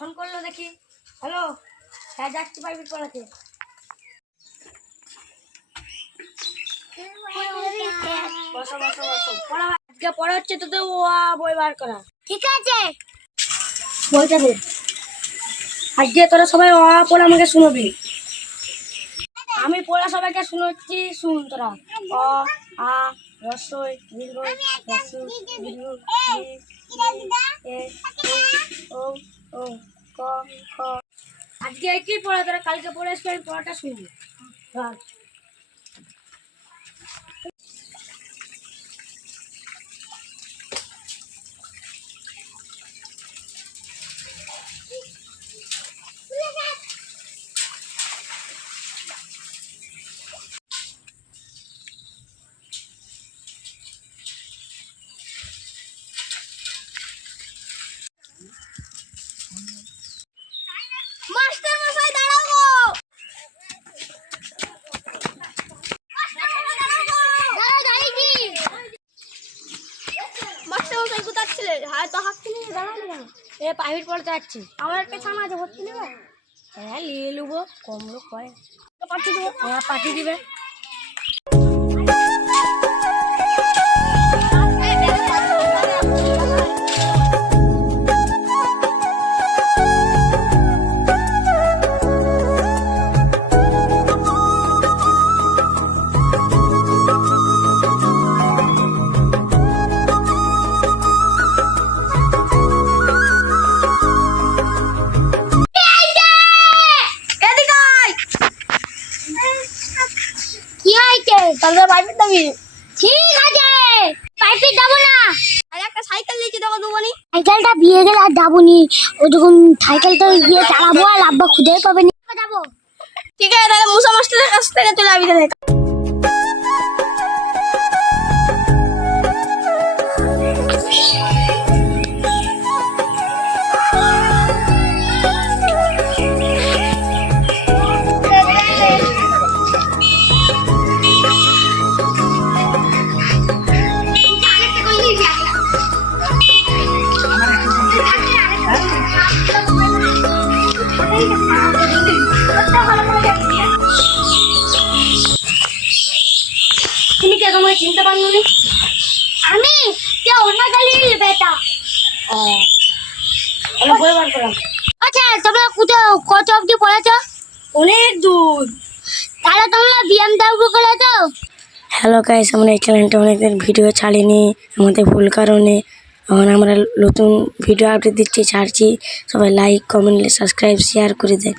Phone করলো দেখি। Hello, হ্যাঁ যাচ্ছি প্রাইভেট পড়াতে। বসো বসো বসো, পড়া আজকে পড়া হচ্ছে তো বই বার করা। ঠিক আছে, বইটা দে। আজকে তোরা সবাই পড়া আমাকে শুনবি। আমি পড়া সবাইকে শুনাচ্ছি, শুন তোরা। অ আ রসই দীর্ঘ রসু দীর্ঘ এ ও ও ক খ। আজকে একই পড়া, তোরা কালকে পড়ে আসবে, আমি পড়াটা শুনবি। মাস্টার মশাই দাঁড়াও। মাস্টার মশাই কোথায় ছিলে? হ্যাঁ তো হাঁটতে নিয়ে দাঁড়ালে কেন? এ প্রাইভেট পড়াতে যাচ্ছি। আমার একটা ছানা আছে, ভর্তি নেবে? হ্যাঁ নিয়ে নেবো, কম লোক পড়ে। পাঠিয়ে দেবো, হ্যাঁ পাঠিয়ে দিবে। কি হয়েছে? তাহলে প্রাইভেট যাবি? ঠিক আছে, প্রাইভেট যাবো না। আর একটা সাইকেল দিয়েছি, দেখো দুবানি। সাইকেলটা বিয়ে গেলে আর যাবো নি। ও যখন সাইকেলটা গিয়ে চালাবো আর আব্বা খুঁজে পাবে না, যাবো। ঠিক আছে, তাহলে মুসা মাস্টারের কাছ থেকে চলে যাবি। তাহলে তুমি কে, তোমাকে চিনতে পারলো না? আমি কে? অন্য গালির বেটা। আমি বই বার করলাম। আচ্ছা, তোমরা কোথাও কত অবধি পড়েছো? অনেক দূর। তাহলে তোমরা BMW করেছো? হ্যালো গাইস, আমরা এই চ্যানেলটা অনেকদিন ভিডিও ছাড়িনি, আমাদের ভুল কারণে। এখন আমরা নতুন ভিডিও আপডেট দিচ্ছি, ছাড়ছি। সবাই লাইক, কমেন্ট, সাবস্ক্রাইব, শেয়ার করে দেয়।